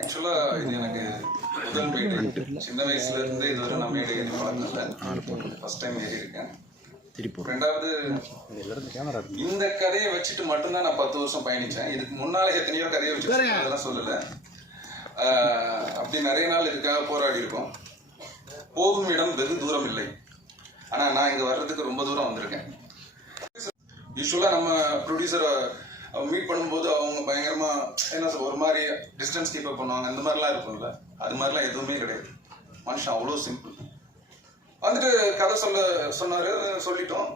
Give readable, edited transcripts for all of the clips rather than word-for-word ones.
ஆக்சுவலாக இது எனக்கு முதல் மேடை. சின்ன வயசுல இருந்து இதுவரை நான் மேடை ஏறி பழக்கம். ஃபர்ஸ்ட் டைம் ஏறி இருக்கேன். ரெண்டாவது, இந்த கதையை வச்சுட்டு மட்டும்தான் நான் 10 வருஷம் பயணிச்சேன். இதுக்கு முன்னால எத்தனையோ கதையை வச்சு அதெல்லாம் சொல்லலை. அப்படி நிறைய நாள் இதுக்காக போராடி இருக்கோம். போகும் இடம் வெகு தூரம் இல்லை. ஆனால் நான் இங்கே வர்றதுக்கு ரொம்ப தூரம் வந்திருக்கேன். யூஸ்வலாக நம்ம ப்ரொடியூசரை மீட் பண்ணும்போது அவங்க பயங்கரமாக என்ன சொல்ல ஒரு மாதிரி டிஸ்டன்ஸ் கீப் அப் பண்ணுவாங்க. இந்த மாதிரிலாம் இருக்கும்ல, அது மாதிரிலாம் எதுவுமே கிடையாது. மனுஷன் அவ்வளோ சிம்பிள். வந்துட்டு கதை சொன்னார், சொல்லிட்டோம்.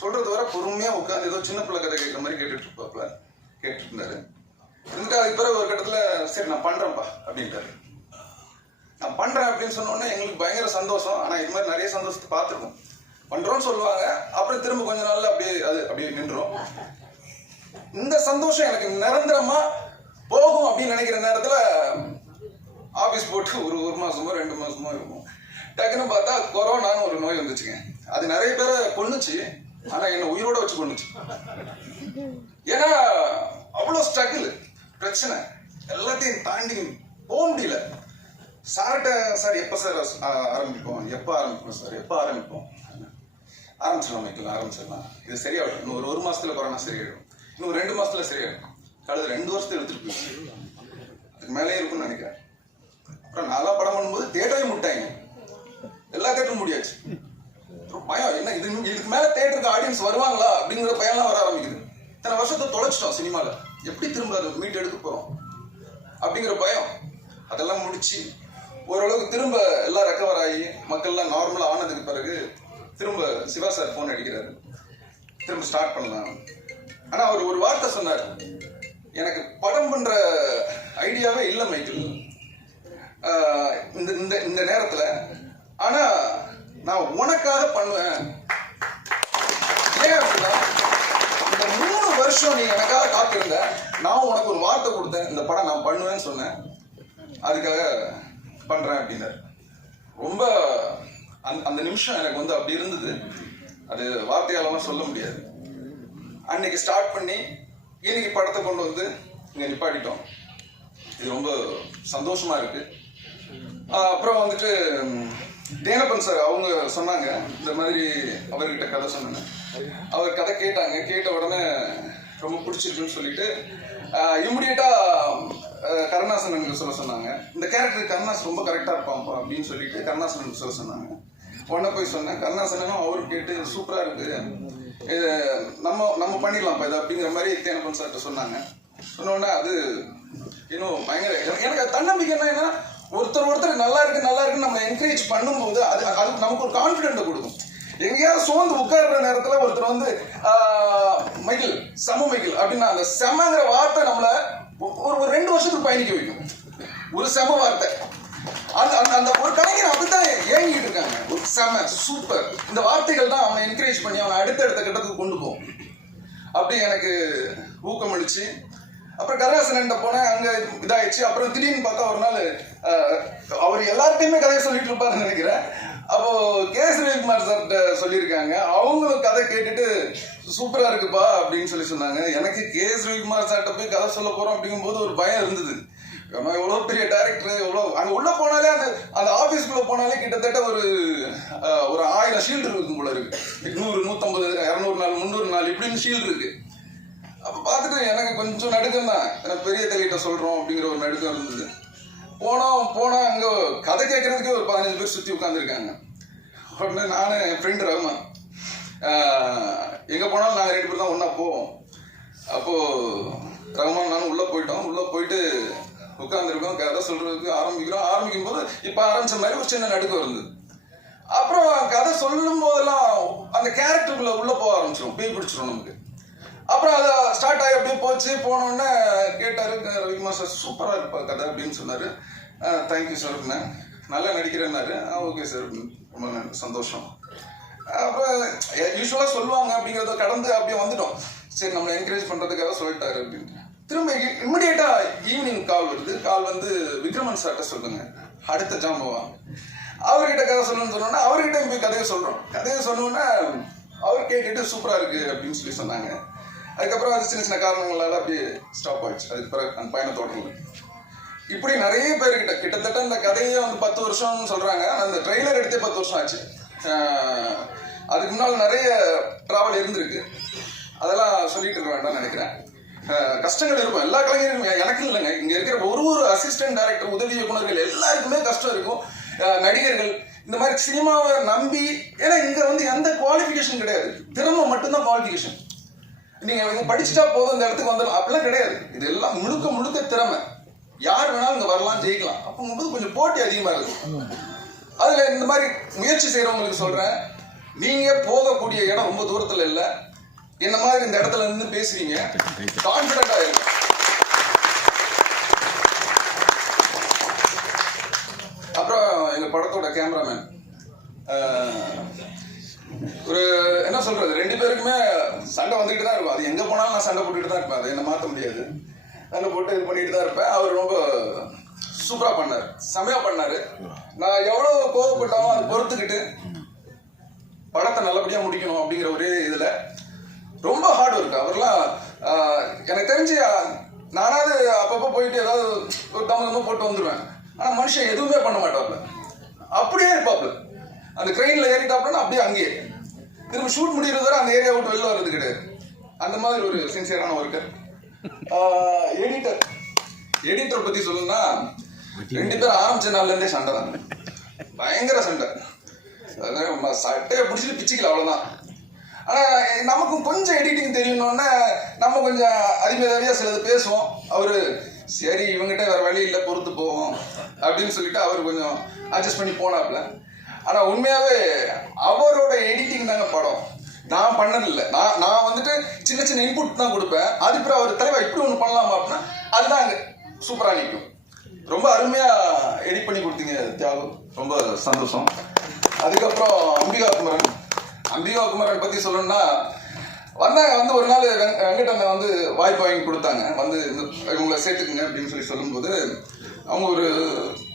சொல்கிறது வர பொறுமையாக உட்காந்து ஏதோ சின்ன பிள்ளை கதை கேட்குற மாதிரி கேட்டுட்டு இருந்தாரு. இருந்துட்டு அதுக்கு பிறகு ஒரு கட்டத்தில் சரி நான் பண்ணுறேன்ப்பா அப்படின்ட்டாரு. நான் பண்ணுறேன் அப்படின்னு சொன்னோன்னே எங்களுக்கு பயங்கர சந்தோஷம். ஆனால் இது மாதிரி நிறைய சந்தோஷத்தை பார்த்துருக்கோம். பண்ணுறோன்னு சொல்லுவாங்க, அப்புறம் திரும்ப கொஞ்ச நாள்ல அப்படியே நின்றுடும். இந்த சந்தோஷம் எனக்கு நிரந்தரமா போகும் அப்படின்னு நினைக்கிற நேரத்துல ஆபீஸ் போட்டு ஒரு மாசமோ 2 மாசமோ இருக்கும். டக்குன்னு பார்த்தா கொரோனான்னு ஒரு நோய் வந்துச்சுங்க. அது நிறைய பேரை கொன்னுச்சு. ஆனா என்ன உயிரோட வச்சு கொன்னுச்சு. ஏன்னா அவ்வளோ ஸ்ட்ரகிள், பிரச்சனை எல்லாத்தையும் தாண்டி போக முடியல. சார்கிட்ட சார் எப்போ சார் ஆரம்பிப்போம் சார் ஆரம்பிச்சிடலாம். இது சரியாகும். இன்னும் ஒரு மாசத்துல கொரோனா சரியாயிடும். இன்னும் 2 மாசத்துல சரியாயிடும். கடவுள் 2 வருஷத்தை எடுத்துட்டு போயிடுச்சு. அதுக்கு மேலே இருக்கும்னு நினைக்கிறேன். அப்புறம் நான்லாம் படம் பண்ணும்போது தேட்டரே முட்டாங்க. எல்லா தேட்டரும் முடியாச்சு. பயம் என்ன இதுக்கு மேல தேட்டருக்கு ஆடியன்ஸ் வருவாங்களா அப்படிங்கிற பயம்லாம் வர ஆரம்பிக்குது. இத்தனை வருஷத்தை தொலைச்சிட்டோம் சினிமால, எப்படி திரும்ப அதை மீட் எடுக்க போறோம் அப்படிங்கிற பயம். அதெல்லாம் முடிச்சு ஓரளவுக்கு திரும்ப எல்லாம் ரெக்கவர் ஆகி மக்கள்லாம் நார்மலா ஆனதுக்கு பிறகு திரும்ப சிவா சார் போன் அடிக்கிறாரு, திரும்ப ஸ்டார்ட் பண்ணலாம். ஆனா அவர் ஒரு வார்த்தை சொன்னார், எனக்கு படம் பண்ற ஐடியாவே இல்லை மைக்கேல் இந்த நேரத்துல. ஆனா நான் உனக்காக பண்ணுவேன். ஏன் அப்படின்னா இந்த 3 வருஷம் நீ எனக்காக காத்திருந்த, நான் உனக்கு ஒரு வார்த்தை கொடுத்தேன், இந்த படம் நான் பண்ணுவேன்னு சொன்னேன், அதுக்காக பண்றேன் அப்படின்னாரு. ரொம்ப அந்த நிமிஷம் எனக்கு அப்படி இருந்தது. அது வார்த்தையாலலாம் சொல்ல முடியாது. அன்னைக்கு ஸ்டார்ட் பண்ணி இன்னைக்கு படத்தை கொண்டு வந்து இங்கே நிப்பாட்டிட்டோம். இது ரொம்ப சந்தோஷமா இருக்கு. அப்புறம் வந்துட்டு தேனப்பன் சார் அவங்க சொன்னாங்க, இந்த மாதிரி அவர்கிட்ட கதை சொன்னாங்க. அவர் கதை கேட்ட உடனே ரொம்ப பிடிச்சிருக்குன்னு சொல்லிட்டு இம்மிடியேட்டா கருணாசனனுக்கு சொல்ல சொன்னாங்க. இந்த கேரக்டர் கருணாசன் ரொம்ப கரெக்டா இருப்பான்ப்பா அப்படின்னு சொல்லிட்டு கருணாசனனுக்கு சொல்ல சொன்னாங்க. உடனே போய் சொன்னேன். கருணாசனும் அவரு கேட்டு சூப்பரா இருக்கு, இது நம்ம பண்ணிடலாம்ப்பா இது அப்படிங்கிற மாதிரி தேனப்பன் சார்கிட்ட சொன்னாங்க. சொன்னோடனே அது இன்னும் பயங்கர எனக்கு தன்னம்பிக்கை என்ன, ஒருத்தர் நல்லா இருக்குன்னு நம்ம என்கரேஜ் பண்ணும்போது அது நமக்கு ஒரு கான்ஃபிடென்ட் கொடுக்கும். எங்கேயாவது சோர்ந்து உட்கார்ற நேரத்துல ஒருத்தர் வந்து மைக்கேல் அப்படின்னா அந்த செமங்கிற வார்த்தை நம்மள ஒரு 2 வருஷத்துக்கு பயணிக்க வைக்கும். ஒரு செம வார்த்தை. அந்த ஒரு கலைஞர் அப்படித்தான் ஏங்கிட்டு இருக்காங்க. ஒரு செம சூப்பர், இந்த வார்த்தைகள் தான் அவனை என்கரேஜ் பண்ணி அவனை அடுத்த கட்டத்துக்கு கொண்டு போகும். அப்படி எனக்கு ஊக்கமளிச்சு அப்புறம் கருணாசனன்ட்ட போனேன். அங்க இதாயிடுச்சு. அப்புறம் திடீர்னு பார்த்தா ஒரு நாள் அவர் எல்லார்ட்டையுமே கதையை சொல்லிட்டு இருப்பாருன்னு நினைக்கிறேன். அப்போ கேஎஸ் ரவிக்குமார் சார்கிட்ட சொல்லியிருக்காங்க. அவங்களும் கதை கேட்டுட்டு சூப்பரா இருக்குப்பா அப்படின்னு சொன்னாங்க. எனக்கு கேஎஸ் ரவிக்குமார் சார்கிட்ட போய் கதை சொல்ல போறோம் அப்படிங்கும்போது ஒரு பயம் இருந்தது. எவ்வளோ பெரிய டைரக்டர், எவ்வளோ அங்கே உள்ள போனாலே அந்த ஆஃபீஸ்க்குள்ள போனாலே கிட்டத்தட்ட ஒரு 1000 ஷீல்டு இருக்கும் போல இருக்கு. 100, 150, 200 நாள், 300 நாள் இப்படின்னு ஷீல்டு இருக்கு. அப்போ பார்த்துட்டு எனக்கு கொஞ்சம் நடுக்கம் தான். எனக்கு பெரிய தலையிட்ட சொல்றோம் அப்படிங்கிற ஒரு நடுக்கம் இருந்தது. போனா அங்கே கதை கேட்கறதுக்கே ஒரு 15 பேர் சுற்றி உட்காந்துருக்காங்க. உடனே நானும் என் ஃப்ரெண்டு ரகுமான் எங்கே போனாலும் நாங்கள் 2 பேர் தான் ஒன்றா போவோம். அப்போது ரகுமான் நானும் உள்ளே போயிட்டு உட்காந்துருக்கோம். கதை சொல்றதுக்கு ஆரம்பிக்கும் போது இப்போ ஆரம்பிச்ச மாதிரி ஒரு சின்ன நடுக்கம் இருந்தது. அப்புறம் கதை சொல்லும் போதெல்லாம் அந்த கேரக்டருக்குள்ள உள்ள போக ஆரம்பிச்சிடும், பேய் பிடிச்சிடும் நமக்கு. அப்புறம் அதை ஸ்டார்ட் ஆகி அப்படியே போனோடனே கேட்டாரு ரவிக்குமார் சார், சூப்பராக இருப்பா கதை அப்படின்னு சொன்னாரு. தேங்க்யூ சார், நல்லா நடிக்கிறேன்னாரு. ஓகே சார், ரொம்ப சந்தோஷம். அப்புறம் யூஸ்வலாக சொல்லுவாங்க அப்படிங்கிறத கடந்து அப்படியே வந்துட்டோம். சரி, நம்மளை என்கரேஜ் பண்ணுறதுக்காக சொல்லிட்டாரு அப்படின்ட்டு. திரும்ப இம்மிடியேட்டா ஈவினிங் கால் வருது. கால் வந்து விக்ரமன் சார்கிட்ட சொல்லுங்க, அடுத்த ஜாம்பவா அவர்கிட்ட கதை சொல்லணும்னு சொன்னோன்னா அவர்கிட்ட போய் கதையை சொல்கிறோம். கதையை சொன்னோன்னா அவர் கேட்டுட்டு சூப்பராக இருக்குது அப்படின்னு சொன்னாங்க. அதுக்கப்புறம் அது சின்ன காரணங்களால அப்படியே ஸ்டாப் ஆயிடுச்சு. அதுக்கு பிறகு அந்த பயணத்தோட இப்படி நிறைய பேர்கிட்ட கிட்டத்தட்ட இந்த கதையே வந்து 10 வருஷம்னு சொல்றாங்க. அந்த ட்ரெய்லர் எடுத்தே 10 வருஷம் ஆச்சு. அதுக்கு முன்னால் நிறைய டிராவல் இருந்திருக்கு. அதெல்லாம் சொல்லிட்டு இருக்க வேண்டாம்னு நினைக்கிறேன். கஷ்டங்கள் இருக்கும் எல்லா கலைஞர்களும், எனக்கு இல்லைங்க, இங்க இருக்கிற ஒரு அசிஸ்டன்ட் டைரக்டர், உதவி இயக்குநர்கள் எல்லாருக்குமே கஷ்டம் இருக்கும். நடிகர்கள் இந்த மாதிரி சினிமாவை நம்பி, ஏன்னா இங்க வந்து எந்த குவாலிஃபிகேஷன் கிடையாது, திறமை மட்டும்தான் குவாலிஃபிகேஷன். நீங்க இங்க படிச்சுட்டா போதும் இந்த இடத்துக்கு வந்துடும் அப்படிலாம் கிடையாது. இது எல்லாம் முழுக்க திறமை. யார் வேணாலும் இங்க வரலாம், ஜெயிக்கலாம். அப்போ கொஞ்சம் போட்டி அதிகமா இருக்கும். அதுல இந்த மாதிரி முயற்சி செய்யறவங்களுக்கு சொல்றேன், நீங்க போகக்கூடிய இடம் ரொம்ப தூரத்துல இல்லை. என்ன மாதிரி இந்த இடத்துல இருந்து பேசுறீங்க, கான்பிடண்டா இருக்கு. அப்புறம் எங்க படத்தோட கேமராமேன், ஒரு என்ன சொல்றது, 2 பேருக்குமே சண்டை வந்துட்டு தான் இருக்கும். அது எங்க போனாலும் நான் சண்டை போட்டுட்டு தான் இருப்பேன். அதை என்ன மாற்ற முடியாது. சண்டை போட்டு இது பண்ணிட்டு தான் இருப்பேன். அவர் ரொம்ப சூப்பரா பண்ணாரு, செமையா பண்ணாரு. நான் எவ்வளவு கோவப்பட்டாலும் அதை பொறுத்துக்கிட்டு படத்தை நல்லபடியா முடிக்கணும் அப்படிங்கிற ஒரே இதுல ரொம்ப ஹார்ட் ஒர்க். அவர்லாம் எனக்கு தெரிஞ்சு நானாவது அப்பப்போ போயிட்டு ஏதாவது ஒரு தமதமாக போட்டு வந்துடுவேன். ஆனால் மனுஷன் எதுவுமே பண்ண மாட்டாப்ல, அப்படியே இருப்பாப்ல. அந்த ட்ரெயினில் ஏறிட்டாப்லன்னா அப்படியே அங்கேயே திரும்ப ஷூட் முடிகிறது வரை அந்த ஏரியா விட்டு வெளில வர்றது கிடையாது. அந்த மாதிரி ஒரு சின்சியரான ஒர்க்கர். எடிட்டர் பற்றி சொல்லணும்னா 2 பேர் ஆரம்பிச்ச நாள்லேருந்தே சண்டை தான், பயங்கர சண்டை. சட்டையை பிடிச்சிட்டு பிச்சுக்கல, அவ்வளோதான். ஆனால் நமக்கும் கொஞ்சம் எடிட்டிங் தெரியணுன்னா நம்ம கொஞ்சம் அதிபதியாக சிலது பேசுவோம். அவர் சரி இவங்ககிட்ட வேறு வழி இல்லை, பொறுத்து போவோம் அப்படின்னு சொல்லிட்டு அவர் கொஞ்சம் அட்ஜஸ்ட் பண்ணி போனாப்ல. ஆனால் உண்மையாகவே அவரோட எடிட்டிங் தாங்க படம். நான் பண்ணதில்லை. நான் வந்துட்டு சின்ன இன்புட் தான் கொடுப்பேன். அதுக்கப்புறம் அவர் தலைவா இப்படி ஒன்று பண்ணலாமா அப்படின்னா அதுதான் அங்கே சூப்பராக நிற்கும். ரொம்ப அருமையாக எடிட் பண்ணி கொடுத்தீங்க தியாகம், ரொம்ப சந்தோஷம். அதுக்கப்புறம் அம்பிகா குமரன் பற்றி சொல்லணும்னா, வந்து ஒரு நாள் வெங்கடண்ணா வந்து வாய்ப்பு வாங்கி கொடுத்தாங்க. வந்து இவங்களை சேர்த்துக்குங்க அப்படின்னு சொல்லும்போது அவங்க ஒரு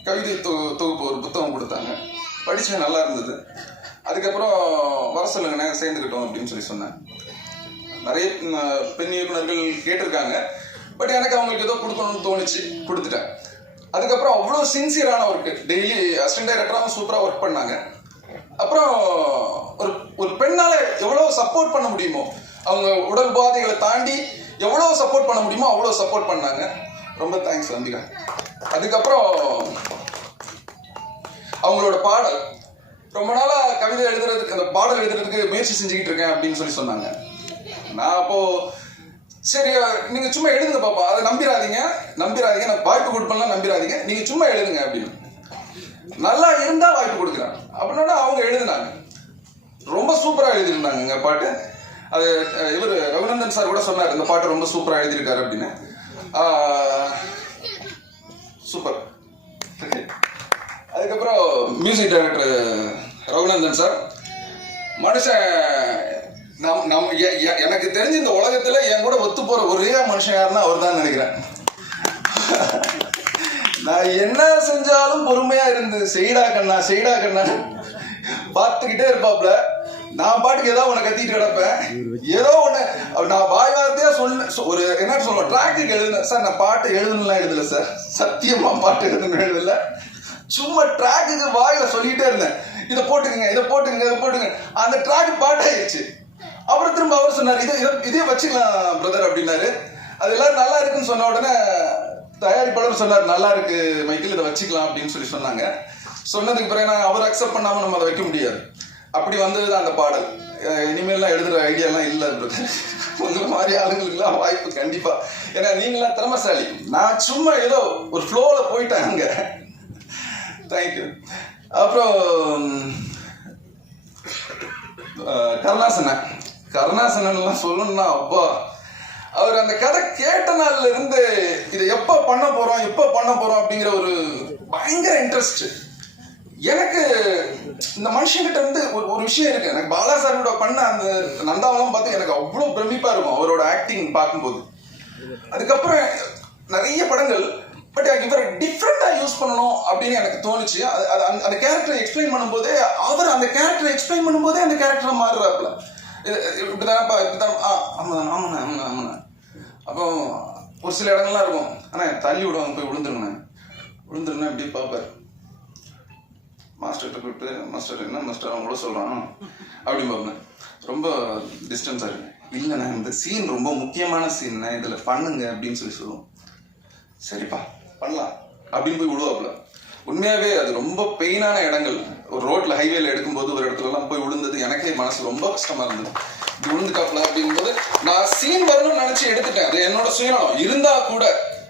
கவிதை தொகுப்பு, ஒரு புத்தகம் கொடுத்தாங்க. படிச்சு நல்லா இருந்தது. அதுக்கப்புறம் வர சொல்லுங்கண்ணே, சேர்ந்துக்கிட்டோம் அப்படின்னு சொன்னேன். நிறைய பெண் இயக்குனர்கள் கேட்டிருக்காங்க. பட் எனக்கு அவங்களுக்கு ஏதோ கொடுக்கணும்னு தோணுச்சு, கொடுத்துட்டேன். அதுக்கப்புறம் அவ்வளோ சின்சியரான ஒர்க்கு, டெய்லி அசிஸ்டன்ட் டைரக்டராகவும் சூப்பராக ஒர்க் பண்ணாங்க. அப்புறம் ஒரு பெண்ணால எவ்வளவு சப்போர்ட் பண்ண முடியுமோ, அவங்க உடல் பாதைகளை தாண்டி எவ்வளவு சப்போர்ட் பண்ண முடியுமோ அவ்வளோ சப்போர்ட் பண்ணாங்க. ரொம்ப தேங்க்ஸ் அம்பிகா. அதுக்கப்புறம் அவங்களோட பாடல், ரொம்ப நாளா கவிதை எழுதுறதுக்கு, அந்த பாடல் எழுதுறதுக்கு முயற்சி செஞ்சுக்கிட்டு இருக்கேன் அப்படின்னு சொன்னாங்க. நான் அப்போ சரி நீங்க சும்மா எழுதுங்க பாப்பா, அதை நம்பிராதீங்க, நான் வாய்ப்பு கொடுப்பேன்லாம் நம்பிராதீங்க, நீங்க சும்மா எழுதுங்க அப்படின்னு. நல்லா இருந்தா வாய்ப்பு கொடுக்குறேன் அப்படின்னா அவங்க எழுதினாங்க. ரொம்ப சூப்பரா எழுதியிருந்தாங்க பாட்டு. அது இவர் ரகுநந்தன் சார் கூட சொன்னார், இந்த பாட்டு ரொம்ப சூப்பரா எழுதியிருக்காரு அப்படின்னு. சூப்பர். அதுக்கப்புறம் மியூசிக் டைரக்டர் ரகுநந்தன் சார், மனுஷன் எனக்கு தெரிஞ்ச இந்த உலகத்துல என் கூட ஒத்து போற ஒரே மனுஷன் யாருன்னா அவர் தான் நினைக்கிறேன். நான் என்ன செஞ்சாலும் பொறுமையா இருந்து செய்டா கண்ணா பார்த்துக்கிட்டே இருப்பாப்ல. நான் பாட்டுக்கு ஏதோ ஒன்று கத்திட்டு கிடப்பேன். ஏதோ ஒன்று நான் வாய் வார்த்தையா ஒரு என்ன சொல்லுவேன், ட்ராக்குக்கு எழுதுனேன் சார், நான் பாட்டு எழுதணும்லாம் எழுதல சார், சத்தியமா பாட்டு எழுதல, சும்மா ட்ராக்குக்கு வாயில சொல்லிட்டே இருந்தேன், இதை போட்டுங்க. அந்த ட்ராக் பாட்டாயிருச்சு. அப்புறம் திரும்ப அவர் சொன்னார், இதே வச்சுக்கலாம் பிரதர் அப்படின்னாரு. அது எல்லாரும் நல்லா இருக்குன்னு சொன்ன உடனே தயாரிப்பாளர் சொன்னார், நல்லா இருக்கு மைக்கிள், இதை வச்சுக்கலாம் அப்படின்னு சொன்னாங்க. சொன்னதுக்கு பிறகு நான் அவர் அக்செப்ட் பண்ணாமல் நம்ம அதை வைக்க முடியாது. அப்படி வந்தது தான் அந்த பாடல். இனிமேல்லாம் எழுதுகிற ஐடியாலாம் இல்லை பிரதர். உங்களை மாதிரி ஆளுங்களுக்குலாம் வாய்ப்பு கண்டிப்பா, ஏன்னா நீங்களாம் திறமைசாலி. நான் சும்மா ஏதோ ஒரு ஃப்ளோவில் போயிட்டேன் அங்கே. தேங்க்யூ. அப்புறம் கருணாசனன்லாம் சொல்லணும்னா அப்பா, அவர் அந்த கதை கேட்ட நாள்ல இருந்து இதை எப்போ பண்ண போறோம் அப்படிங்கிற ஒரு பயங்கர இன்ட்ரெஸ்ட். எனக்கு இந்த மனுஷங்கிட்ட இருந்து ஒரு விஷயம் இருக்கு. எனக்கு பாலா சாரோட பண்ண அந்த நந்தாவெல்லாம் பார்த்து எனக்கு அவ்வளோ பிரமிப்பா இருக்கும் அவரோட ஆக்டிங் பார்க்கும்போது. அதுக்கப்புறம் நிறைய படங்கள், பட் இவர் டிஃப்ரெண்டா யூஸ் பண்ணணும் அப்படின்னு எனக்கு தோணுச்சு. அந்த கேரக்டரை எக்ஸ்பிளைன் பண்ணும்போதே அவர் அந்த கேரக்டரை எக்ஸ்பிளைன் பண்ணும்போதே அந்த கேரக்டரை மாறுறாப்புல. இப்படிதான்ப்பா, இப்படிதான், ஆமாண்ணா. அப்போ ஒரு சில இடங்கள்லாம் இருக்கும், ஆனால் தள்ளி விடுவாங்க, போய் விழுந்துருங்கண்ணே விழுந்துருன்னா இப்படி பார்ப்பார். மாஸ்டர்கிட்ட கூப்பிட்டு, மாஸ்டர் என்ன மாஸ்டர் அவன் கூட சொல்கிறான் அப்படின்னு பார்ப்பேன். ரொம்ப டிஸ்டன்ஸாக இருக்கு. இல்லைண்ணா இந்த சீன் ரொம்ப முக்கியமான சீன்ண்ணா, இதில் பண்ணுங்க அப்படின்னு சொல்லுவோம். சரிப்பா பண்ணலாம் அப்படின்னு போய் விழுவாப்புல. உண்மையாகவே அது ரொம்ப பெயினான இடங்கள். ஒரு ரோட்டில் ஹைவேல எடுக்கும்போது ஒரு இடத்துலலாம் போய் விழுந்தது எனக்கே மனசு ரொம்ப கஷ்டமாக இருந்தது. இப்படி விழுந்துட்டாப்புல அப்படிங்கும்போது நான் சீன் வரணும்னு நினச்சி எடுத்துட்டேன். அது என்னோட சுயநலம் இருந்தால் கூட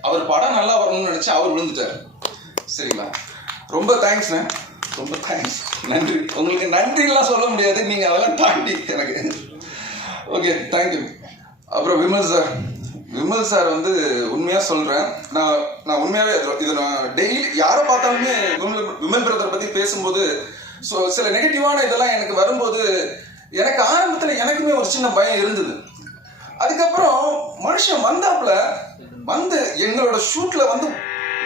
அவர் படம் நல்லா வரணும்னு நினச்சி அவர் விழுந்துட்டார். சரிங்களா? ரொம்ப தேங்க்ஸ்ண்ணே, ரொம்ப தேங்க்ஸ், நன்றி. உங்களுக்கு நன்றிலாம் சொல்ல முடியாது, நீங்கள் அதெல்லாம் தாண்டி எனக்கு. Okay, thank you. அப்புறம் விமல் சார் வந்து உண்மையாக சொல்கிறேன், நான் உண்மையாகவே இது நான் டெய்லி யாரை பார்த்தாலுமே விமல் பிரதரை பற்றி பேசும்போது சில நெகட்டிவான இதெல்லாம் எனக்கு வரும்போது எனக்கு ஆரம்பத்தில் எனக்குமே ஒரு சின்ன பயம் இருந்தது. அதுக்கப்புறம் மனுஷன் வந்தாப்புல வந்து எங்களோட ஷூட்டில் வந்து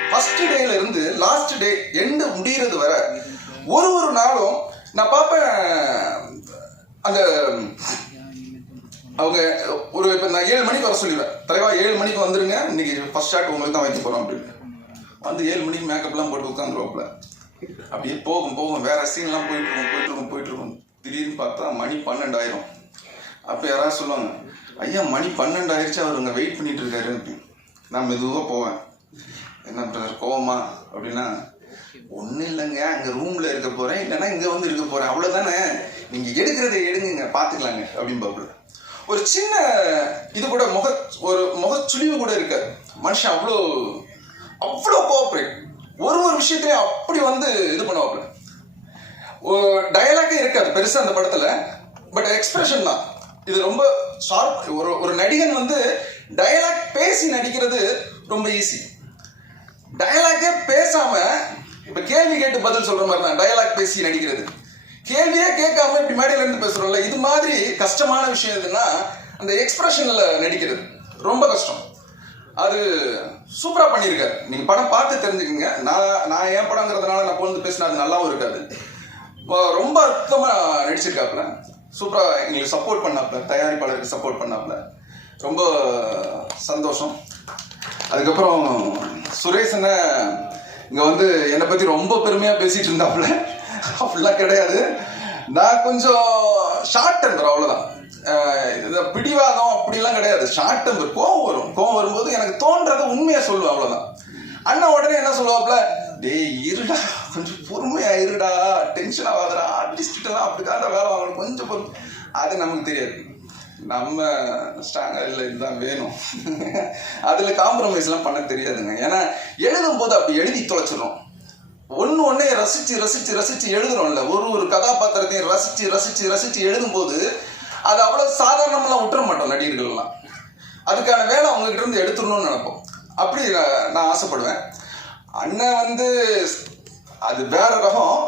ஃபர்ஸ்ட் டேல இருந்து லாஸ்ட் டே எண்டு முடிகிறது வர ஒரு நாளும் நான் பார்ப்பேன். அந்த அவங்க ஒரு இப்போ நான் 7 மணிக்கு வர சொல்லிடுவேன். தலைவா 7 மணிக்கு வந்துருங்க, இன்னைக்கு ஃபர்ஸ்ட் ஷாட் உங்களுக்கு தான் வைக்க போகிறோம் அப்படின்னு. வந்து 7 மணிக்கு மேக்கப்லாம் போட்டு உட்காந்துருவாப்புல. அப்படியே போகும் வேற சீன்லாம் போயிட்டு இருக்கும். திடீர்னு பார்த்தா மணி 12 ஆயிரும். அப்போ யாராவது சொல்லுவாங்க, ஐயா மணி 12 ஆயிடுச்சு, அவர் அங்கே வெயிட் பண்ணிட்டு இருக்காரு அப்படின்னு. நான் மெதுவாக போவேன். என்ன பிரதர் கோவமா அப்படின்னா, ஒன்றும் இல்லைங்க, அங்கே ரூமில் இருக்க போகிறேன், இல்லைன்னா இங்கே வந்து இருக்க போகிறேன், அவ்வளோதானே, நீங்கள் எடுக்கிறத எடுங்க பார்த்துக்கலாங்க அப்படின்னு பாப்புல. ஒரு சின்ன இது கூட முகச்சுழிவு கூட இருக்காது. மனுஷன் அவ்வளோ கோஆப்ரேட். ஒரு விஷயத்தையும் அப்படி வந்து இது பண்ணுவாப்புல. டயலாக்கே இருக்காது பெருசாக அந்த படத்தில், பட் எக்ஸ்பிரஷன் தான். இது ரொம்ப ஷார்ப். ஒரு நடிகன் வந்து டயலாக் பேசி நடிக்கிறது ரொம்ப ஈஸி. டயலாக்கே பேசாம இப்ப கேள்வி கேட்டு பதில் சொல்ற மாதிரி தான் டயலாக் பேசி நடிக்கிறது. கேள்வியே கேட்காம இப்படி மேடையில இருந்து பேசுறோம்ல, இது மாதிரி கஷ்டமான விஷயம் எதுன்னா அந்த எக்ஸ்பிரஷன்ல நடிக்கிறது ரொம்ப கஷ்டம். அது சூப்பரா பண்ணியிருக்காரு. நீங்க படம் பார்த்து தெரிஞ்சுக்கங்க. நான் என் படங்கிறதுனால நான் வந்து பேசினா அது நல்லாவும் இருக்காது. ரொம்ப அற்புதமா நடிச்சிருக்காப்புல. சூப்பரா எங்களுக்கு சப்போர்ட் பண்ணாப்புல, தயாரிப்பாளருக்கு சப்போர்ட் பண்ணாப்புல. ரொம்ப சந்தோஷம். அதுக்கப்புறம் சுரேஷன இங்க வந்து என்னை பத்தி ரொம்ப பெருமையா பேசிட்டு இருந்தாப்புல. அப்படிலாம் கிடையாது. நான் கொஞ்சம் ஷார்ட் டெம்பர், அவ்வளவுதான். பிடிவாதம் அப்படிலாம் கிடையாது. Short temper. கோவம் வரும்போது எனக்கு தோன்றதை உண்மையா சொல்லுவேன், அவ்வளவுதான். அண்ணா உடனே என்ன சொல்லுவாப்புல, டேய் இருடா, கொஞ்சம் பொறுமையா இருடா, டென்ஷன் ஆகாதடா, ஆர்டிஸ்ட் எல்லாம் அப்படிக்காத வேலை வாங்கணும், கொஞ்சம் பொறுமை. அது நமக்கு தெரியாது. நம்ம ஸ்ட்ராங்கா இல்லை, இதுதான் வேணும். அதுல காம்ப்ரமைஸ்லாம் பண்ண தெரியாதுங்க. ஏன்னா எழுதும் போது அப்படி எழுதி தொலைச்சிடும். ஒன்னே ரசிச்சு எழுதுறோம்ல, ஒரு கதாபாத்திரத்தையும் ரசிச்சு எழுதும் போது அது அவ்வளவு சாதாரணமெல்லாம் விட்டுற மாட்டோம் நடிகர்கள்லாம். அதுக்கான வேலை அவங்ககிட்ட இருந்து எடுத்துடணும்னு நினைப்போம். அப்படி நான் ஆசைப்படுவேன். அண்ணன் வந்து அது வேற ரகம்.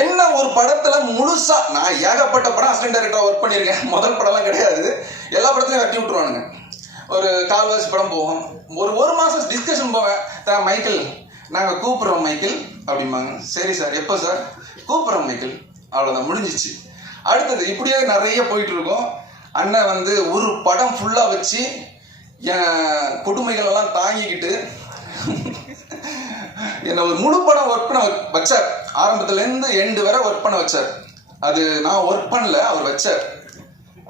என்ன ஒரு படத்துல முழுசா நான் ஏகப்பட்ட படம் அசிஸ்டன்ட் டைரக்டரா ஒர்க் பண்ணியிருக்கேன். முதல் படம்லாம் கிடையாது. எல்லா படத்துலையும் வெட்டி விட்டுருவானுங்க. ஒரு கால்வாசி படம் போகும், ஒரு மாசம் டிஸ்கஷன் போவேன். மைக்கேல் நாங்கள் கூப்பிட்றோம் மைக்கேல் அப்படிம்பாங்க. சரி சார், எப்போ சார்? கூப்பிட்றோம் மைக்கேல், அவ்வளோதான், முடிஞ்சிச்சு. அடுத்தது இப்படியே நிறைய போயிட்டு இருக்கோம். அண்ணன் வந்து ஒரு படம் ஃபுல்லா வச்சு என் கொடுமைகள் எல்லாம் தாங்கிக்கிட்டு என்ன ஒரு முழு படம் ஒர்க் பண்ண வச்சார். ஆரம்பத்துல இருந்து எண்டு வரை ஒர்க் பண்ண வச்சார். அது நான் ஒர்க் பண்ணல, அவர் வச்சார்.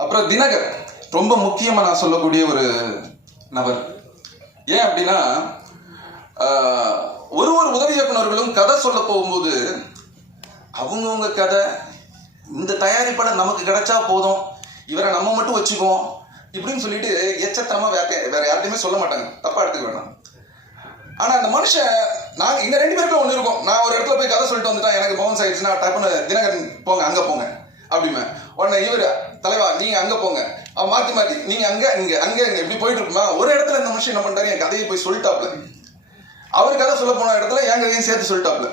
அப்புறம் தினகர் ரொம்ப முக்கியமா நான் சொல்லக்கூடிய ஒரு நபர். ஏன் அப்படின்னா, ஒரு உதவி இயக்குநர்களும் கதை சொல்ல போகும்போது அவங்கவுங்க கதை, இந்த தயாரிப்பாளர் நமக்கு கிடைச்சா போதும், இவரை நம்ம மட்டும் வச்சுக்குவோம் இப்படின்னு சொல்லிட்டு எச்சத்தனமா வேற யார்ட்டையுமே சொல்ல மாட்டாங்க. தப்பா எடுத்துக்க வேண்டாம். ஆனா அந்த மனுஷன், நாங்க இங்க 2 பேருக்குள்ள ஒண்ணு இருக்கும். நான் ஒரு இடத்துல போய் கதை சொல்லிட்டு வந்துட்டா எனக்கு பவுன்ஸ் ஆயிடுச்சுன்னா டப்புன்னு தினகரன் போங்க அங்க போங்க அப்படிமே. உடனே இவரு தலைவா நீங்க அங்க போங்க, மாத்தி நீங்க அங்க இப்படி போயிட்டு இருக்குமா. ஒரு இடத்துல இந்த மனுஷன் என்ன பண்றாரு, என் கதையை போய் சொல்லிட்டாப்ல. அவர் கதை சொல்ல போன இடத்துல என் கதையும் சேர்த்து சொல்லிட்டாப்ல.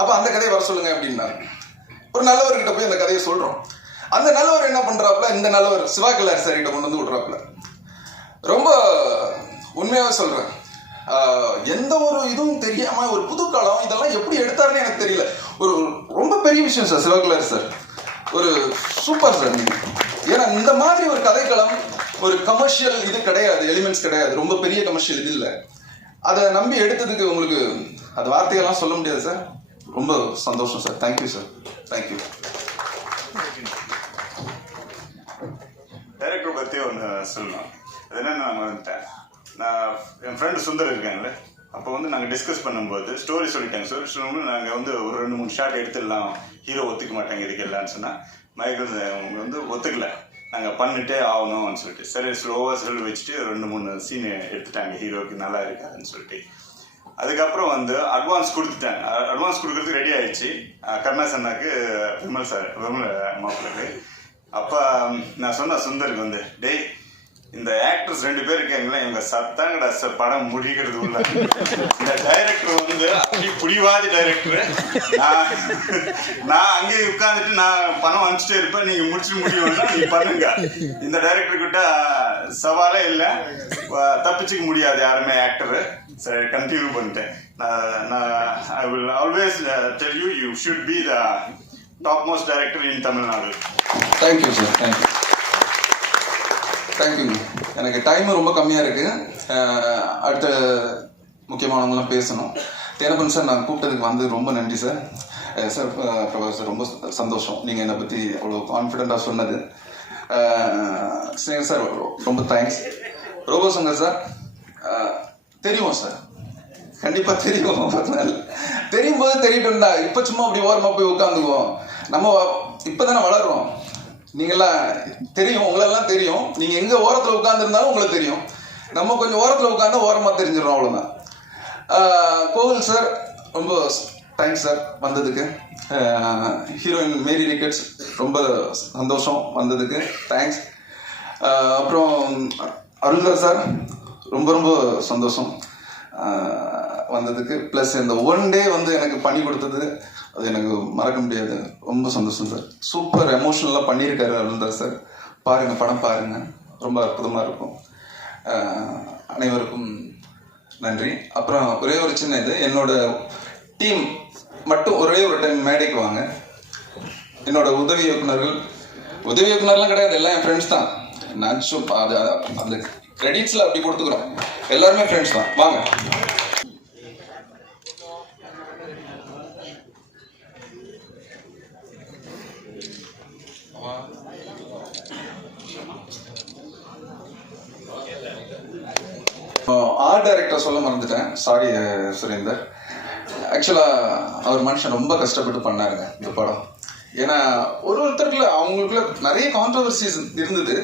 அப்ப அந்த கதையை வர சொல்லுங்க அப்படின்னாரு. ஒரு நல்லவர்கிட்ட போய் அந்த கதையை சொல்றோம். அந்த நல்லவர் என்ன பண்றாப்ல, இந்த நல்லவர் சிவா கல்லார் சார் கிட்ட கொண்டு வந்து விடுறாப்ல. ரொம்ப உண்மையாவே சொல்றேன், எந்த ஒரு இதுவும் தெரியாம ஒரு புது காலம் இதெல்லாம் எப்படி எடுத்தாருன்னு எனக்கு தெரியல. ஒரு ரொம்ப பெரிய விஷயம் சார் சிவகலார் சார், ஒரு சூப்பர் சார். ஏன்னா இந்த மாதிரி ஒரு கதைக்களம், ஒரு கமர்ஷியல் இது கிடையாது, எலிமெண்ட்ஸ் கிடையாது, ரொம்ப பெரிய கமர்ஷியல் இது இல்லை. அதை நம்பி எடுத்ததுக்கு உங்களுக்கு அது வார்த்தையெல்லாம் சொல்ல முடியாது சார். ரொம்ப சந்தோஷம் சார். Thank you sir. தேங்க்யூ. டைரக்டரை பற்றி ஒன்று சொல்லணும். அது என்னென்னு நான் வந்துட்டேன். நான் என் ஃப்ரெண்டு சுந்தர் இருக்காங்களே, அப்போ வந்து நாங்கள் டிஸ்கஸ் பண்ணும்போது ஸ்டோரி சொல்லிட்டாங்க. ஸ்டோரி சொல்லும்போது நாங்கள் வந்து ஒரு 2-3 ஷாட் எடுத்துடலாம், ஹீரோ ஒத்துக்க மாட்டாங்க இதுக்கு எல்லான்னு சொன்னால், மைக்கேல் அவங்க வந்து ஒத்துக்கல, நாங்கள் பண்ணிட்டே ஆகணும்னு சொல்லிட்டு சரி ஸ்லோவாக சொல்லி வச்சுட்டு 2-3 சீன் எடுத்துட்டாங்க, ஹீரோவுக்கு நல்லா இருக்காதுன்னு சொல்லிட்டு. அதுக்கப்புறம் வந்து அட்வான்ஸ் கொடுத்துட்டாங்க. அட்வான்ஸ் கொடுக்குறதுக்கு ரெடி ஆகிடுச்சு கருணாஸ் அண்ணாக்கு, விமல் மாப்பிள்ளைக்கு. அப்போ நான் சொன்னேன் சுந்தருக்கு வந்து, டேய் இந்த ஆக்டர்ஸ் 2 பேர் இருக்காங்களே இவங்க சத்தாங்கடா சார் படம் முடிக்கிறது உள்ள. இந்த டைரக்டர் வந்து அப்படி புடிவாதி டைரக்டர். நான் அங்கேயே உட்காந்துட்டு நான் பணம் அனுப்பிச்சிட்டே இருப்பேன், நீங்க முடிச்சுட்டு முடியும்னா நீங்க பண்ணுங்க. இந்த டைரக்டர் கிட்ட சவாலே இல்லை, தப்பிச்சுக்க முடியாது யாருமே ஆக்டரு. சரி கண்டினியூ பண்ணிட்டேன். நான் I will always tell you, you should be the top most director in Tamil Nadu. Thank you sir. Thank you. தேங்க்யூங்க. எனக்கு டைம் ரொம்ப கம்மியாக இருக்குது. அடுத்த முக்கியமானவங்களாம் பேசணும். தேனப்பன் சார் நான் கூப்பிட்டதுக்கு வந்து ரொம்ப நன்றி சார். சார் பிரபாகர் சார் ரொம்ப சந்தோஷம் நீங்கள் என்னை பற்றி அவ்வளோ கான்ஃபிடெண்ட்டாக சொன்னது. ஸ்னேகன் சார் ரொம்ப தேங்க்ஸ். ரோபோ சங்கர் சார் தெரியும் சார், கண்டிப்பாக தெரியும். தெரியும் போது தெரியட்டும்டா, இப்போ சும்மா அப்படி ஓரமாக போய் உட்காந்துக்குவோம். நம்ம இப்போ தானே வளர்றோம். நீங்களாம் தெரியும், உங்களெல்லாம் தெரியும். நீங்கள் எங்கே ஓரத்தில் உட்காந்துருந்தாலும் உங்களுக்கு தெரியும். நம்ம கொஞ்சம் ஓரத்தில் உட்காந்தா ஓரமாக தெரிஞ்சிடறோம், அவ்வளோதான். கோவில் சார் ரொம்ப தேங்க்ஸ் சார் வந்ததுக்கு. ஹீரோயின் மேரி ரிக்கெட்ஸ் ரொம்ப சந்தோஷம் வந்ததுக்கு, தேங்க்ஸ். அப்புறம் அருள்கர் சார் ரொம்ப ரொம்ப சந்தோஷம் வந்ததுக்கு. ப்ளஸ் இந்த 1 டே வந்து எனக்கு பண்ணி கொடுத்தது அது எனக்கு மறக்க முடியாது. ரொம்ப சந்தோஷம் சார். சூப்பர் எமோஷனலாக பண்ணியிருக்காரு அருள்தாஸ் சார். பாருங்கள், படம் பாருங்கள், ரொம்ப அற்புதமாக இருக்கும். அனைவருக்கும் நன்றி. அப்புறம் ஒரே ஒரு சின்ன இது, என்னோட டீம் மட்டும் ஒரே ஒரு டைம் மேடைக்கு வாங்க. என்னோட உதவி இயக்குனர்லாம் கிடையாது, எல்லாம் என் ஃப்ரெண்ட்ஸ் தான். நான் அது அந்த கிரெடிட்ஸில் அப்படி கொடுத்துக்குறோம், எல்லாருமே ஃப்ரெண்ட்ஸ் தான். வாங்க. ஆர்ட் டைரக்டர் சொல்ல மறந்துட்டேன், சாரி சுரேந்தர். ஆக்சுவலாக அவர் மனுஷன் ரொம்ப கஷ்டப்பட்டு பண்ணாருங்க இந்த படம். ஏன்னா ஒருத்தருக்குள்ள அவங்களுக்குள்ள நிறைய கான்ட்ரவர்சிஸ் இருந்தது.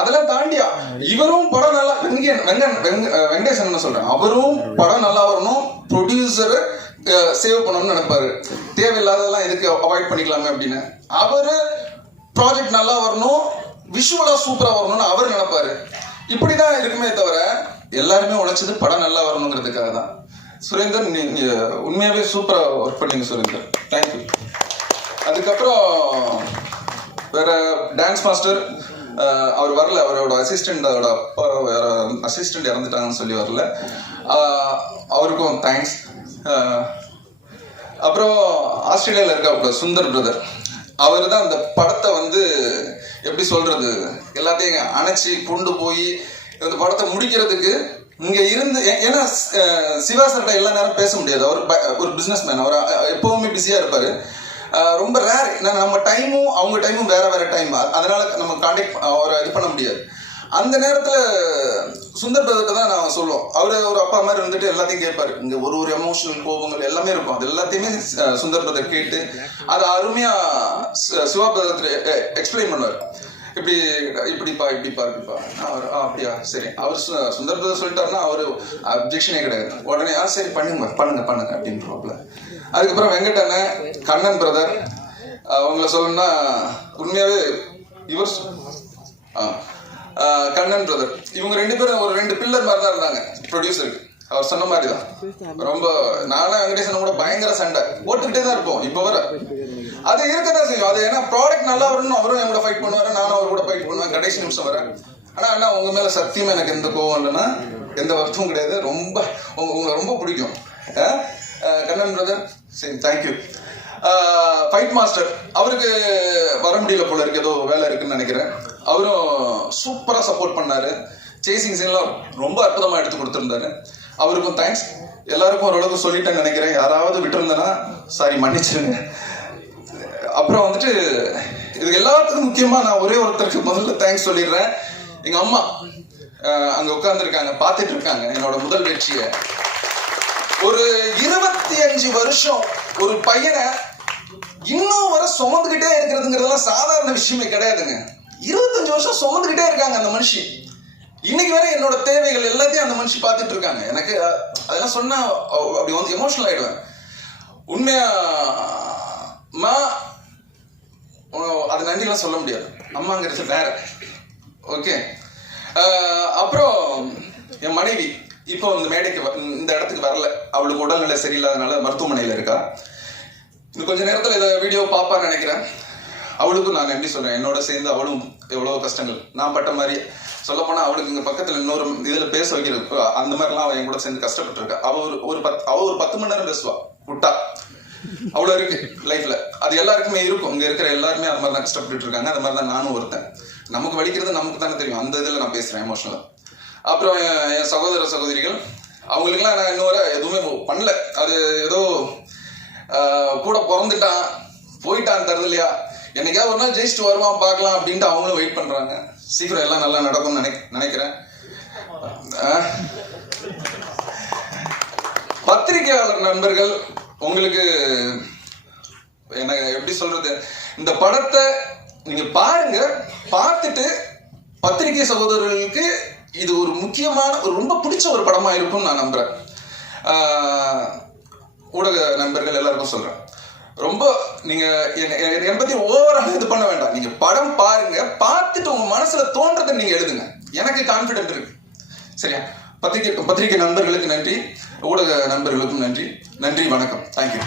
அதெல்லாம் தாண்டியா இவரும் படம் நல்லா வெங்கடேசன் சொல்றேன், அவரும் படம் நல்லா வரணும், ப்ரொடியூசரை சேவ் பண்ணணும்னு நினைப்பாரு. தேவையில்லாததெல்லாம் எதுக்கு அவாய்ட் பண்ணிக்கலாமே அப்படின்னு. அவரு ப்ராஜெக்ட் நல்லா வரணும், விஷுவலா சூப்பரா வரணும்னு அவர் நினைப்பாரு. இப்படிதான் இருக்குமே தவிர எல்லாருமே உழைச்சது படம் நல்லா வரணுங்கிறதுக்காக தான். சுரேந்தர் நீங்க உண்மையாவே சூப்பரா ஒர்க் பண்ணீங்க சுரேந்தர், தேங்க்யூ. அதுக்கப்புறம் வேற டான்ஸ் மாஸ்டர் அவர் வரல, அவரோட அசிஸ்டண்ட், அவரோட அப்பா அசிஸ்டண்ட் இறந்துட்டாங்கன்னு சொல்லி வரல, அவருக்கும் தேங்க்ஸ். அப்புறம் ஆஸ்திரேலியாவில் இருக்க சுந்தர் பிரதர், அவர் தான் அந்த படத்தை வந்து எப்படி சொல்றது எல்லாத்தையும் அணைச்சி கொண்டு போய் இந்த படத்தை முடிக்கிறதுக்கு இங்க இருந்து. ஏன்னா சிவா சார்கிட்ட எல்லா நேரம் பேச முடியாது, அவர் ஒரு பிசினஸ் மேன், அவர் எப்பவுமே பிஸியா இருப்பாரு. ரொம்ப ரேர், நம்ம டைமும் அவங்க டைமும் வேற வேற டைம், அதனால நம்ம கான்டாக்ட் அவரை இது பண்ண முடியாது. அந்த நேரத்தில் சுந்தர் பிரதர்கிட்ட தான் நான் சொல்லுவோம். அவர் ஒரு அப்பா மாதிரி இருந்துட்டு எல்லாத்தையும் கேட்பாரு. இங்கே ஒரு எமோஷனல் கோபங்கள் எல்லாமே இருக்கும், அது எல்லாத்தையுமே சுந்தர் பிரதர் கேட்டு அதை அருமையாக சிவா பிரதர் எக்ஸ்பிளைன் பண்ணுவார். இப்படி இப்படிப்பா அவர் அப்படியா சரி, அவர் சுந்தர் பிரதர் சொல்லிட்டாருன்னா அவர் அப்ஜெக்ஷனே கிடையாது, உடனே சரி பண்ணுங்க அப்படின்றப்பல. அதுக்கப்புறம் வெங்கட் அண்ணன், கண்ணன் பிரதர், அவங்கள சொல்லணும்னா உண்மையாவே இவர் கண்ணன் பிரதர், இவங்க 2 பேரும் ஒரு 2 பில்லர் மாதிரி தான் இருந்தாங்க ப்ரொடியூசருக்கு. அவர் சொன்ன மாதிரி தான் ரொம்ப, நானும் வெங்கடேசன் கூட பயங்கர சண்டை போட்டுக்கிட்டே தான் இருப்போம் இப்போ வர. அது இருக்கதான் செய்யும், அது ஏன்னா ப்ராடக்ட் நல்லா வரணும், அவரும் என் கூட ஃபைட் பண்ணுவாரு, நானும் அவர் கூட ஃபைட் பண்ணுவேன் கடைசி நிமிஷம் வர. ஆனால் அண்ணா உங்க மேல சத்தியமா எனக்கு எந்த கோவம் இல்லைன்னா எந்த வருத்தமும் கிடையாது, ரொம்ப உங்களை ரொம்ப பிடிக்கும் கண்ணன் பிரதர். சரி தேங்க்யூ. ஃபைட் மாஸ்டர், அவருக்கு வர முடியல போல இருக்கு, ஏதோ வேலை இருக்குன்னு நினைக்கிறேன். அவரும் சூப்பராக சப்போர்ட் பண்ணாரு, சேசிங் சீன்லாம் ரொம்ப அற்புதமாக எடுத்து கொடுத்துருந்தாரு. அவருக்கும் தேங்க்ஸ். எல்லாருக்கும் ஓரளவுக்கு சொல்லிட்டேன்னு நினைக்கிறேன். யாராவது விட்டுருந்தேன்னா சாரி, மன்னிச்சிருங்க. அப்புறம் வந்துட்டு இது எல்லாத்துக்கும் முக்கியமா நான் ஒரே ஒருத்தருக்கு முதல்ல தேங்க்ஸ் சொல்லிடுறேன். எங்க அம்மா அங்க உட்கார்ந்துருக்காங்க, பார்த்துட்டு இருக்காங்க என்னோட முதல் வெற்றியை. ஒரு 25 வருஷம் ஒரு பையனை இன்னும் வர சுமந்துக்கிட்டே இருக்கிறதுங்கிறதெல்லாம் சாதாரண விஷயமே கிடையாதுங்க. 25 வருஷம் சுமந்துக்கிட்டே இருக்காங்க அந்த மனுஷி. இன்னைக்கு வரை என்னோட தேவைகள் எல்லாத்தையும் அந்த மனுஷி பார்த்துட்டு இருக்காங்க. எனக்கு அதெல்லாம் சொன்னா அப்படி வந்து எமோஷனல் ஆயிடுவேன். உண்மையா அது நன்றிலாம் சொல்ல முடியாது. அம்மாங்கிறது வேற. ஓகே. அப்புறம் என் மனைவி இப்போ இந்த மேடைக்கு இந்த இடத்துக்கு வரல. அவளுக்கு உடல்நிலை சரியில்லாதனால மருத்துவமனையில் இருக்கா. இன்னும் கொஞ்ச நேரத்தில் இதை வீடியோ பார்ப்பான்னு நினைக்கிறேன். அவளுக்கும் நான் நன்றி சொல்றேன். என்னோட சேர்ந்து அவளும் எவ்வளோ கஷ்டங்கள் நான் பட்ட மாதிரி சொல்லப்போனால் அவளுக்கு இங்கே பக்கத்தில் இன்னொரு இதில் பேச வைக்கிறது அந்த மாதிரிலாம் அவள் என் கூட சேர்ந்து கஷ்டப்பட்டுருக்கா. அவள் ஒரு 10 மணி நேரம் பேசுவா விட்டா. அவ்வளோ இருக்கு லைஃப்ல. அது எல்லாருக்குமே இருக்கும். இங்கே இருக்கிற எல்லாருமே அது மாதிரி தான் கஷ்டப்பட்டு இருக்காங்க. அது மாதிரி தான் நானும் ஒருத்தன். நமக்கு வலிக்கிறது நமக்கு தானே தெரியும். அந்த இதில் நான் பேசுகிறேன் எமோஷனலாக. அப்புறம் என் சகோதர சகோதரிகள் அவங்களுக்குலாம் நான் இன்னொரு எதுவுமே பண்ணல. அது ஏதோ கூட பிறந்துட்டான் போயிட்டான் தருது இல்லையா, என்னைக்காவது ஒரு நாள் ஜெயிச்சுட்டு வருவான் பார்க்கலாம் அப்படின்ட்டு அவங்களும் வெயிட் பண்றாங்க. சீக்கிரம் எல்லாம் நல்லா நடக்கும்னு நினைக்கிறேன். பத்திரிகையாளர் நண்பர்கள், உங்களுக்கு என்ன எப்படி சொல்றது, இந்த படத்தை நீங்க பாருங்க. பார்த்துட்டு பத்திரிகை சகோதரர்களுக்கு இது ஒரு முக்கியமான ஒரு ரொம்ப பிடிச்ச ஒரு படமா இருக்கும்னு நான் நம்புறேன். ஊடக நண்பர்கள் எல்லாருக்கும் சொல்றேன், ரொம்ப நீங்க என்னை பத்தி ஓவரா இது பண்ண வேண்டாம். நீங்க படம் பாருங்க, பார்த்துட்டு உங்க மனசுல தோன்றதை நீங்க எழுதுங்க. எனக்கு கான்பிடென்ட் இருக்கு. சரியா? பத்திரிகை நண்பர்களுக்கு நன்றி, ஊடக நண்பர்களுக்கும் நன்றி. நன்றி, வணக்கம். தேங்க்யூ.